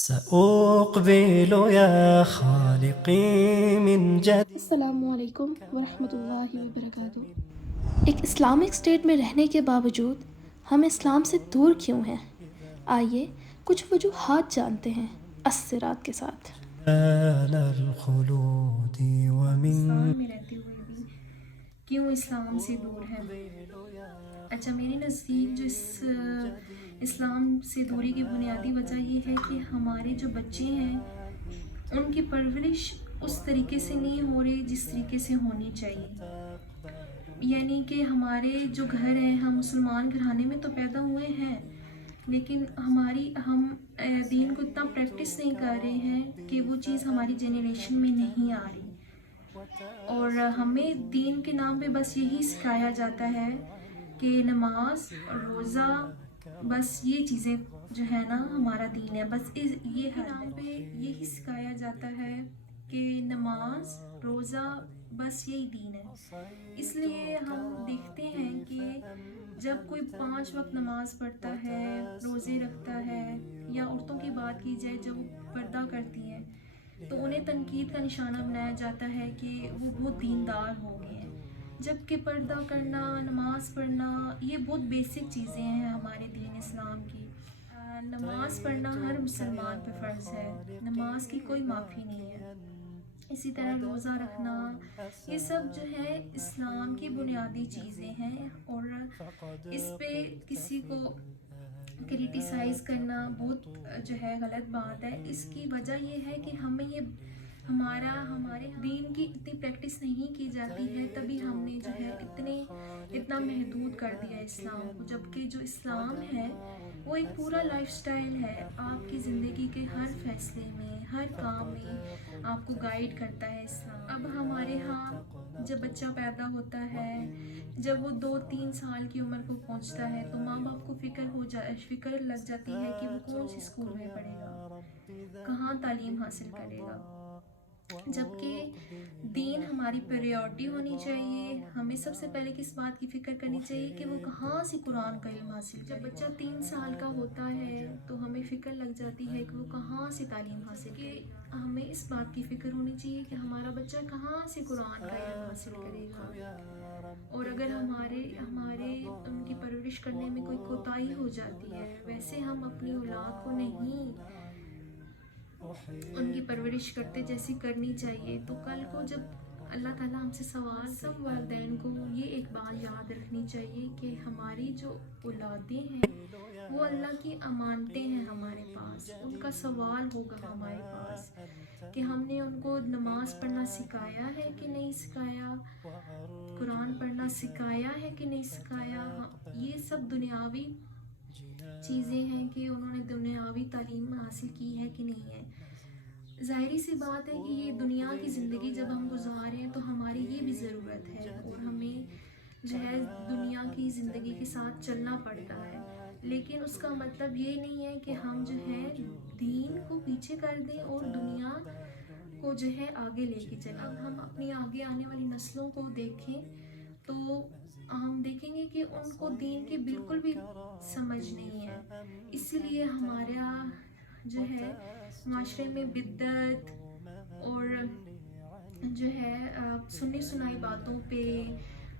سأقبل يا خالقي من جد. السلام علیکم ورحمۃ اللہ وبرکاتہ۔ ایک اسلامک اسٹیٹ میں رہنے کے باوجود ہم اسلام سے دور کیوں ہیں؟ آئیے کچھ وجوہات جانتے ہیں الصراط کے ساتھ۔ جنان الخلود ومن پاکستان میں رہتے ہوئے بھی کیوں اسلام سے دور ہیں؟ اچھا، میرے نزدیک جو اسلام سے دوری کی بنیادی وجہ یہ ہے کہ ہمارے جو بچے ہیں ان کی پرورش اس طریقے سے نہیں ہو رہی جس طریقے سے ہونی چاہیے۔ یعنی کہ ہمارے جو گھر ہیں، ہم مسلمان گھرانے میں تو پیدا ہوئے ہیں، لیکن ہم دین کو اتنا پریکٹس نہیں کر رہے ہیں کہ وہ چیز ہماری جنریشن میں نہیں آ رہی، اور ہمیں دین کے نام پہ بس یہی سکھایا جاتا ہے کہ نماز، روزہ، بس یہ چیزیں جو ہے نا ہمارا دین ہے۔ بس یہ نام پہ یہی سکھایا جاتا ہے کہ نماز، روزہ، بس یہی دین ہے۔ اس لیے ہم دیکھتے ہیں کہ جب کوئی 5 وقت نماز پڑھتا ہے، روزے رکھتا ہے، یا عورتوں کی بات کی جائے جب وہ پردہ کرتی ہیں، تو انہیں تنقید کا نشانہ بنایا جاتا ہے کہ وہ بہت دیندار ہو گئے ہیں، جبکہ پردہ کرنا، نماز پڑھنا، یہ بہت بیسک چیزیں ہیں ہمارے دین اسلام کی۔ نماز پڑھنا ہر مسلمان پہ فرض ہے، نماز کی کوئی معافی نہیں ہے۔ اسی طرح روزہ رکھنا، یہ سب جو ہے اسلام کی بنیادی چیزیں ہیں، اور اس پہ کسی کو کریٹیسائز کرنا بہت جو ہے غلط بات ہے۔ اس کی وجہ یہ ہے کہ ہمارے دین کی اتنی پریکٹس نہیں کی جاتی ہے، تبھی ہم نے جو ہے اتنا محدود کر دیا اسلام کو، جبکہ جو اسلام ہے وہ ایک پورا لائف سٹائل ہے، آپ کی زندگی کے ہر فیصلے میں، ہر کام میں آپ کو گائیڈ کرتا ہے اسلام۔ اب ہمارے ہاں جب بچہ پیدا ہوتا ہے، جب وہ 2-3 سال کی عمر کو پہنچتا ہے، تو ماں باپ کو فکر لگ جاتی ہے کہ وہ کون سی اسکول میں پڑھے گا، کہاں تعلیم حاصل کرے گا، جبکہ دین ہماری پریورٹی ہونی چاہیے۔ ہمیں سب سے پہلے کس بات کی فکر کرنی چاہیے کہ وہ کہاں سے قرآن کا علم حاصل کرے۔ جب بچہ 3 سال کا ہوتا ہے تو ہمیں فکر لگ جاتی ہے کہ وہ کہاں سے تعلیم حاصل کرے۔ ہمیں اس بات کی فکر ہونی چاہیے کہ ہمارا بچہ کہاں سے قرآن کا علم حاصل کرے گا، اور اگر ہمارے ان کی پرورش کرنے میں کوئی کوتاہی ہو جاتی ہے، ویسے ہم اپنی اولاد کو نہیں ان کی پرورش کرتے جیسی کرنی چاہیے، تو کل کو جب اللہ تعالیٰ ہم سے سوال، سب والدین کو یہ ایک بات یاد رکھنی چاہیے کہ ہماری جو اولادیں ہیں وہ اللہ کی امانتیں ہیں ہمارے پاس، ان کا سوال ہوگا ہمارے پاس کہ ہم نے ان کو نماز پڑھنا سکھایا ہے کہ نہیں سکھایا، قرآن پڑھنا سکھایا ہے کہ نہیں سکھایا۔ یہ سب دنیاوی چیزیں ہیں کہ انہوں نے دنیاوی تعلیم حاصل کی ہے کہ نہیں ہے۔ ظاہری سی بات ہے کہ یہ دنیا کی زندگی جب ہم گزار رہے ہیں تو ہماری یہ بھی ضرورت ہے، اور ہمیں جو ہے دنیا کی زندگی کے ساتھ چلنا پڑتا ہے، لیکن اس کا مطلب یہ نہیں ہے کہ ہم جو ہے دین کو پیچھے کر دیں اور دنیا کو جو ہے آگے لے کے چلیں۔ اب ہم اپنی آگے آنے والی نسلوں کو دیکھیں تو ہم دیکھیں گے کہ ان کو دین کی بالکل بھی سمجھ نہیں ہے، اسی لیے ہمارا جو ہے معاشرے میں بدعت اور جو ہے سنی سنائی باتوں پہ،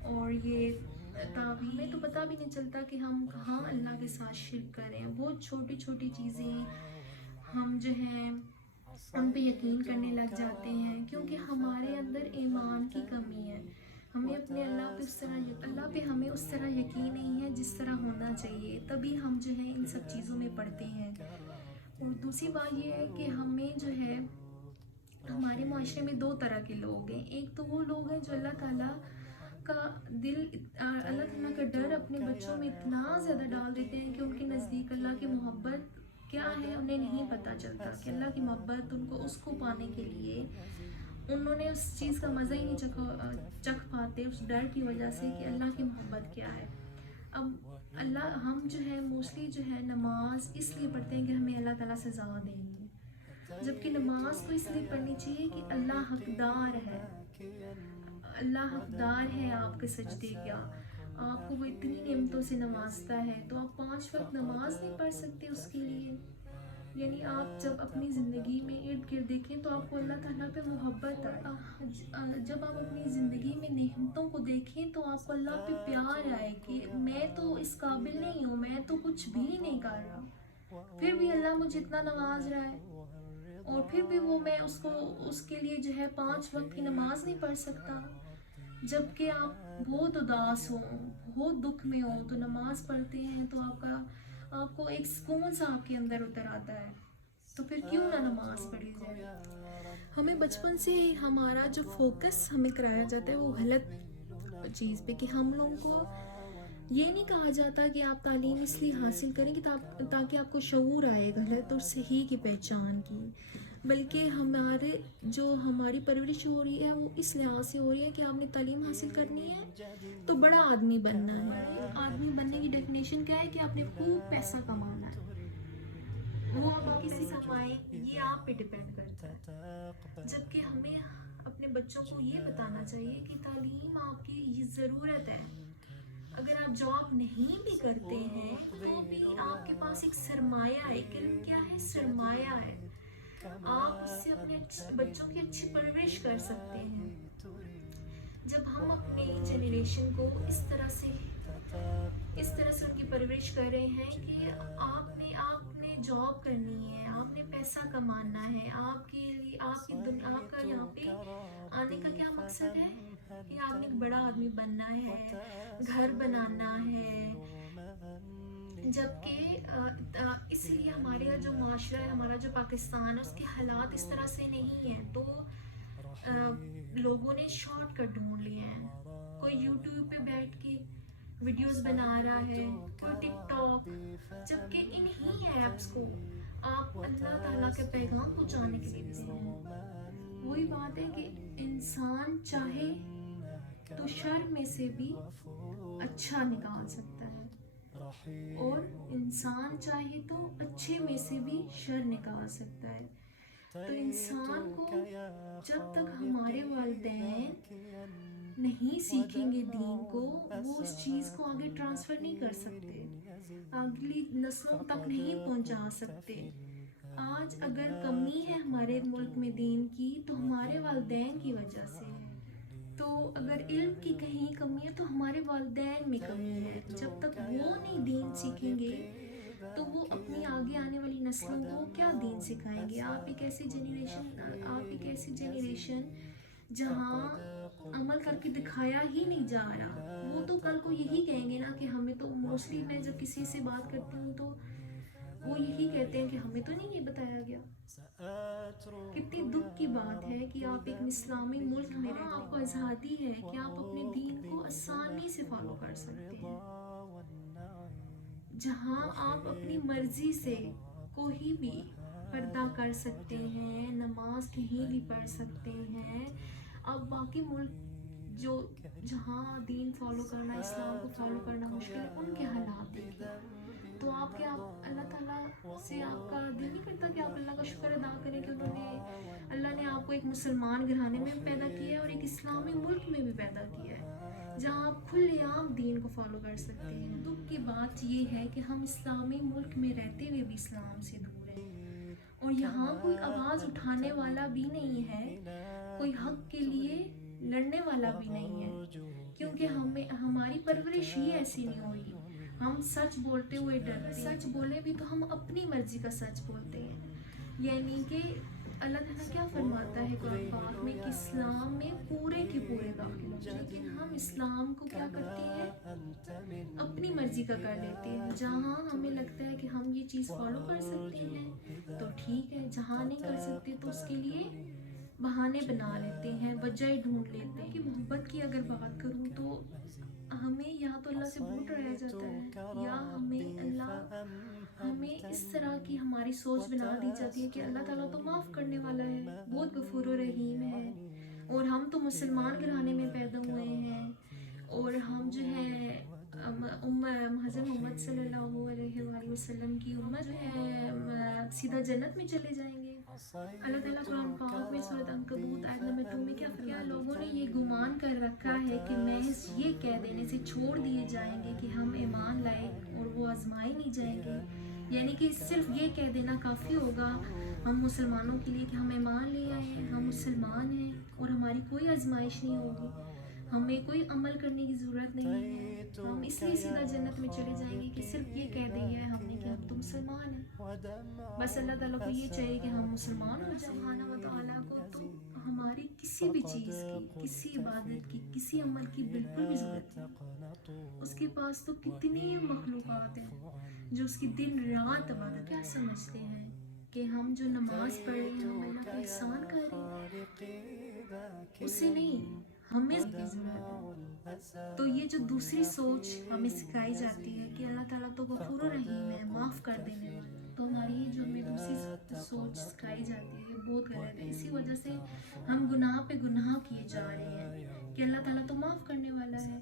اور یہ تعویل، ہمیں تو پتہ بھی نہیں چلتا کہ ہم کہاں اللہ کے ساتھ شرک کریں۔ بہت چھوٹی چھوٹی چیزیں ہم جو ہیں ان پہ یقین کرنے لگ جاتے ہیں، کیونکہ ہمارے اندر ایمان کی کمی ہے۔ ہمیں اپنے اللہ پہ ہمیں اس طرح یقین نہیں ہے جس طرح ہونا چاہیے، تبھی ہم جو ہے ان سب چیزوں میں پڑتے ہیں۔ اور دوسری بات یہ ہے کہ ہمیں جو ہے ہمارے معاشرے میں 2 طرح کے لوگ ہیں۔ ایک تو وہ لوگ ہیں جو اللہ تعالیٰ کا اللہ تعالیٰ کا ڈر اپنے بچوں میں اتنا زیادہ ڈال دیتے ہیں کہ ان کے نزدیک اللہ کی محبت کیا ہے انہیں نہیں پتہ چلتا، کہ اللہ کی محبت ان کو اس کو پانے کے لیے انہوں نے اس چیز کا مزہ ہی نہیں چکھ پاتے، اس ڈر کی وجہ سے کہ اللہ کی محبت کیا ہے۔ اب ہم جو ہے موسٹلی جو ہے نماز اس لیے پڑھتے ہیں کہ ہمیں اللہ تعالیٰ سزا دیں گے، جبکہ نماز تو اس لیے پڑھنی چاہیے کہ اللہ حقدار ہے، اللہ حقدار ہے آپ کے سجدے کا، آپ کو وہ اتنی نعمتوں سے نوازتا ہے، تو آپ 5 وقت نماز نہیں پڑھ سکتے اس کے لیے؟ یعنی آپ جب اپنی زندگی میں ارد گرد دیکھیں تو آپ کو اللہ تعالیٰ پہ محبت آئے. جب آپ اپنی زندگی میں نعمتوں کو دیکھیں تو آپ کو اللہ پہ پیار آئے کہ میں تو اس قابل نہیں ہوں, میں تو کچھ بھی نہیں کر رہا, پھر بھی اللہ مجھے اتنا نواز رہا ہے, اور پھر بھی میں اس کے لیے جو ہے 5 وقت کی نماز نہیں پڑھ سکتا. جب کہ آپ بہت اداس ہو, بہت دکھ میں ہو, تو نماز پڑھتے ہیں تو آپ کو ایک سکون سا آپ کے اندر اتر آتا ہے. تو پھر کیوں نہ نماز پڑھی جائے. ہمیں بچپن سے ہمارا جو فوکس ہمیں کرایا جاتا ہے وہ غلط چیز پہ, کہ ہم لوگوں کو یہ نہیں کہا جاتا کہ آپ تعلیم اس لیے حاصل کریں کہ تاکہ آپ کو شعور آئے غلط اور صحیح کی پہچان کی, بلکہ ہماری پرورش ہو رہی ہے وہ اس لحاظ سے ہو رہی ہے کہ آپ نے تعلیم حاصل کرنی ہے تو بڑا آدمی بننا ہے. آدمی بننے کی ڈیفینیشن کیا ہے کہ آپ نے خوب پیسہ کمانا ہے, وہ آپ کسی کمائیں یہ آپ پہ ڈپینڈ کرتا ہے. جبکہ ہمیں اپنے بچوں کو یہ بتانا چاہیے کہ تعلیم آپ کی یہ ضرورت ہے. اگر آپ جاب نہیں بھی کرتے ہیں تو بھی آپ کے پاس ایک سرمایہ ہے. علم کیا ہے؟ سرمایہ ہے. آپ اس سے اپنے بچوں کی اچھی پرورش کر سکتے ہیں. جب ہم اپنی جنریشن کو اس طرح سے ان کی پرورش کر رہے ہیں کہ آپ نے جاب کرنی ہے, آپ نے پیسہ کمانا ہے, آپ کا یہاں پہ آنے کا کیا مقصد ہے کہ آپ نے ایک بڑا آدمی بننا ہے, گھر بنانا ہے. جبکہ اس لیے ہمارے یہاں جو معاشرہ ہے, ہمارا جو پاکستان ہے, اس کے حالات اس طرح سے نہیں ہیں. تو لوگوں نے شارٹ کٹ ڈھونڈ لیے ہیں. کوئی یوٹیوب پہ بیٹھ کے ویڈیوز بنا رہا ہے, کوئی ٹک ٹاک, جبکہ انہی ایپس کو آپ اللہ تعالیٰ کے پیغام پہنچانے کے لیے دیتے ہیں. وہی بات ہے کہ انسان چاہے تو شر میں سے بھی اچھا نکال سکتا ہے, اور انسان چاہے تو اچھے میں سے بھی شر نکال سکتا ہے. تو انسان کو جب تک ہمارے والدین نہیں سیکھیں گے دین کو, وہ اس چیز کو آگے ٹرانسفر نہیں کر سکتے, اگلی نسلوں تک نہیں پہنچا سکتے. آج اگر کمی ہے ہمارے ملک میں دین کی تو ہمارے والدین کی وجہ سے ہے. تو اگر علم کی کہیں کمی ہے تو ہمارے والدین میں کمی ہے. جب تک وہ نہیں دین سیکھیں گے تو وہ اپنی آگے آنے والی نسلوں کو کیا دین سکھائیں گے. آپ ایک ایسی جنریشن جہاں عمل کر کے دکھایا ہی نہیں جا رہا, وہ تو کل کو یہی کہیں گے نا کہ ہمیں تو, موسٹلی میں جب کسی سے بات کرتی ہوں تو وہ یہی کہتے ہیں کہ ہمیں تو نہیں یہ بتایا گیا. کتنی دکھ کی بات ہے کہ آپ ایک اسلامی ملک میں رہتے ہیں, آپ کو آزادی ہے کہ آپ اپنے دین کو آسانی سے فالو کر سکتے ہیں, جہاں آپ اپنی مرضی سے کوئی بھی پردہ کر سکتے ہیں, نماز کہیں بھی پڑھ سکتے ہیں. اب باقی ملک جہاں دین فالو کرنا, اسلام کو فالو کرنا مشکل ہے, ان کے حالات دیکھیں. تو آپ اللہ تعالیٰ سے آپ کا دل نہیں کرتا کہ آپ اللہ کا شکر ادا کریں کہ اللہ نے آپ کو ایک مسلمان گھرانے میں بھی پیدا کیا ہے اور ایک اسلامی ملک میں بھی پیدا کیا ہے, جہاں آپ کھلے عام دین کو فالو کر سکتے ہیں. دکھ کی بات یہ ہے کہ ہم اسلامی ملک میں رہتے ہوئے بھی اسلام سے دور ہیں, اور یہاں کوئی آواز اٹھانے والا بھی نہیں ہے, کوئی حق کے لیے لڑنے والا بھی نہیں ہے, کیونکہ ہماری پرورش ہی ایسی نہیں ہوئی. ہم سچ بولتے ہوئے ڈرتے ہیں, سچ بولے بھی تو ہم اپنی مرضی کا سچ بولتے ہیں. یعنی کہ اللہ تعالیٰ کیا فرماتا ہے قرآن پاک میں کہ اسلام میں پورے کے پورے داخل ہو, لیکن ہم اسلام کو کیا کرتے ہیں, اپنی مرضی کا کر لیتے ہیں. جہاں ہمیں لگتا ہے کہ ہم یہ چیز فالو کر سکتے ہیں تو ٹھیک ہے, جہاں نہیں کر سکتے تو اس کے لیے بہانے بنا لیتے ہیں, وجہ ڈھونڈ لیتے ہیں. کہ محبت کی اگر بات کروں تو ہمیں یا تو اللہ سے بہت ڈرایا جاتا ہے, یا ہمیں اس طرح کی ہماری سوچ بنا دی جاتی ہے کہ اللہ تعالیٰ تو معاف کرنے والا ہے, بہت غفور و رحیم ہے, اور ہم تو مسلمان گھرانے میں پیدا ہوئے ہیں, اور ہم جو ہے حضرت محمد صلی اللہ علیہ وآلہ وسلم کی امت جو ہے سیدھا جنت میں چلے جائیں گے. اللہ تعالیٰ قرآن پاک میں سورۃ عنکبوت آیت نمبر 2 میں کیا فرمایا, لوگوں نے یہ گمان کر رکھا ہے کہ محض یہ کہہ دینے سے چھوڑ دیے جائیں گے کہ ہم ایمان لائے اور وہ آزمائے نہیں جائیں گے. یعنی کہ صرف یہ کہہ دینا کافی ہوگا ہم مسلمانوں کے لیے کہ ہم ایمان لے آئے ہیں، ہم مسلمان ہیں اور ہماری کوئی آزمائش نہیں ہوگی، ہمیں کوئی عمل کرنے کی ضرورت نہیں ہے، ہم اس لیے سیدھا جنت میں چلے جائیں گے کہ صرف یہ کہہ دیا ہے ہم نے کہ ہم تو مسلمان ہیں۔ بس اللہ تعالیٰ کو یہ چاہیے کہ ہم مسلمان ہو جائیں۔ سبحانہ و تعالیٰ کو تو ہماری کسی بھی چیز کی، کسی عبادت کی، کسی عمل کی بالکل بھی ضرورت نہیں۔ اس کے پاس تو کتنی مخلوقات ہیں جو اس کی دن رات عبادت۔ کیا سمجھتے ہیں کہ ہم جو نماز پڑھ رہے ہیں ہم اللہ کا احسان کر رہے ہیں؟ اسے نہیں، ہمیں اس کی ضرورت ہے۔ تو یہ جو دوسری سوچ ہمیں سکھائی جاتی ہے کہ اللہ تعالیٰ تو غفور و رحیم ہے، معاف کر دینے والا، تو ہماری یہ جو ہمیں دوسری سوچ سکھائی جاتی ہے یہ بہت غلط ہے۔ اسی وجہ سے ہم گناہ پہ گناہ کیے جا رہے ہیں کہ اللہ تعالیٰ تو معاف کرنے والا ہے۔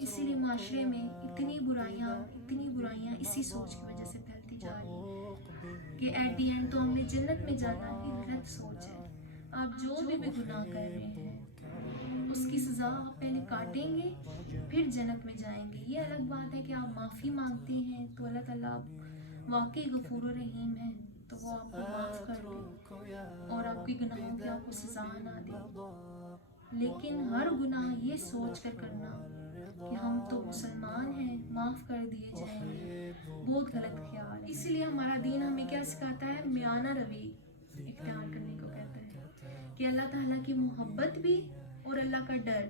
اسی لیے معاشرے میں اتنی برائیاں اسی سوچ کی وجہ سے پھیلتی جا رہی ہیں کہ ایٹ دی اینڈ تو ہم نے جنت میں جانا ہی غلط سوچ ہے۔ آپ جو بھی گناہ کر رہے ہیں اس کی سزا آپ پہلے کاٹیں گے پھر جنت میں جائیں گے۔ یہ الگ بات ہے کہ آپ معافی مانگتے ہیں تو اللہ تعالیٰ واقعی غفور و رحیم ہے تو وہ آپ کو معاف کر دے اور آپ کے گناہوں کی آپ کو سزا نہ دے۔ لیکن ہر گناہ یہ سوچ کر کرنا کہ ہم تو مسلمان ہیں، معاف کر دیے جائیں گے، بہت غلط خیال۔ اسی لیے ہمارا دین ہمیں کیا سکھاتا ہے؟ میانہ روی اختیار کرنے کو کہتا ہے کہ اللہ تعالیٰ کی محبت بھی اور اللہ کا ڈر،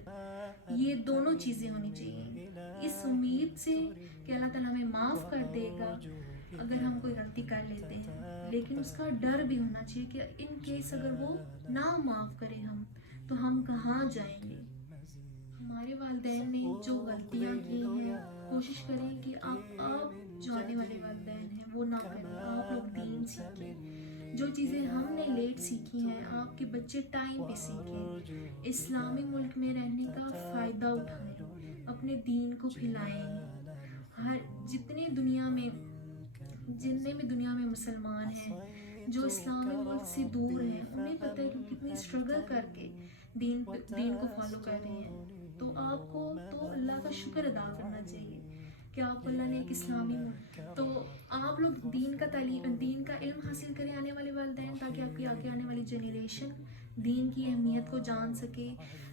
یہ دونوں چیزیں ہونی چاہیے، اس امید سے کہ اللہ تعالیٰ ہمیں معاف کر دے گا اگر ہم کوئی غلطی کر لیتے ہیں، لیکن اس کا ڈر بھی ہونا چاہیے کہ ان کیس اگر وہ نہ معاف کرے ہم تو ہم کہاں جائیں گے۔ ہمارے والدین نے جو غلطیاں کی ہیں کوشش کریں کہ آپ جو آنے والے والدین ہیں وہ نہ کریں، آپ لوگ دین سیکھیں، جو چیزیں ہم نے لیٹ سیکھی ہیں آپ کے بچے ٹائم پہ سیکھیں، اسلامی ملک میں رہنے کا فائدہ اٹھائیں، اپنے دین کو پھیلائیں۔ جتنے بھی دنیا میں مسلمان ہیں جو اسلامی ملک سے دور ہیں انہیں پتہ ہے کہ کتنی اسٹرگل کر کے دین کو فالو کر رہے ہیں، تو آپ کو تو اللہ کا شکر ادا کرنا چاہیے کہ آپ کو اللہ نے ایک اسلامی ملک، تو آپ لوگ دین کا علم حاصل کریں آنے والے والدین، تاکہ آپ کی آگے آنے والی جنریشن دین کی اہمیت کو جان سکے،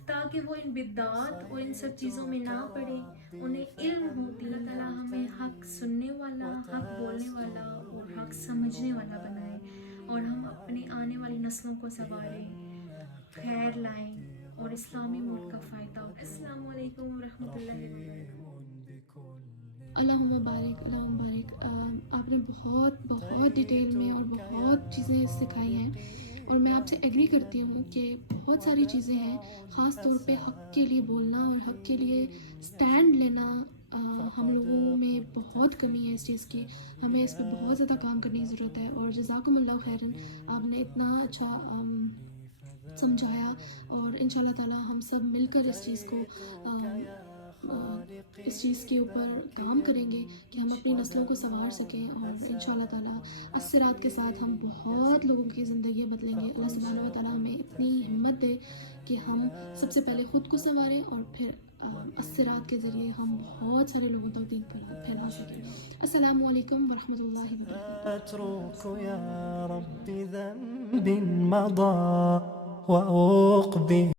تاکہ وہ ان بدعات اور ان سب چیزوں میں نہ پڑے، انہیں علم ہو۔ اللہ تعالیٰ ہمیں حق سننے والا، حق بولنے والا اور حق سمجھنے والا بنائے، اور ہم اپنے آنے والی نسلوں کو سنبھالیں، خیر لائیں اور اسلامی ملک کا فائدہ اٹھائیں۔ السلام علیکم ورحمۃ اللہ وبرکاتہ۔ اللہم بارک۔ آپ نے بہت ڈیٹیل میں اور بہت چیزیں سکھائی ہیں، اور میں آپ سے ایگری کرتی ہوں کہ بہت ساری چیزیں ہیں، خاص طور پہ حق کے لیے بولنا اور حق کے لیے سٹینڈ لینا ہم لوگوں میں بہت کمی ہے اس چیز کی، ہمیں اس پہ بہت زیادہ کام کرنے کی ضرورت ہے، اور جزاکم اللہ خیراً، آپ نے اتنا اچھا سمجھایا، اور انشاءاللہ تعالیٰ ہم سب مل کر اس چیز کے اوپر کام کریں گے کہ ہم اپنی نسلوں کو سنوار سکیں، اور انشاءاللہ تعالیٰ الصراط کے ساتھ ہم بہت لوگوں کی زندگیاں بدلیں گے۔ اللہ سبحانہ و تعالیٰ ہمیں اتنی ہمت دے کہ ہم سب سے پہلے خود کو سنواریں اور پھر الصراط کے ذریعے ہم بہت سارے لوگوں تک دین پھیلا سکیں۔ السلام علیکم ورحمۃ اللہ وبرکاتہ۔ أترك يا رب ذنب مضى وأقبل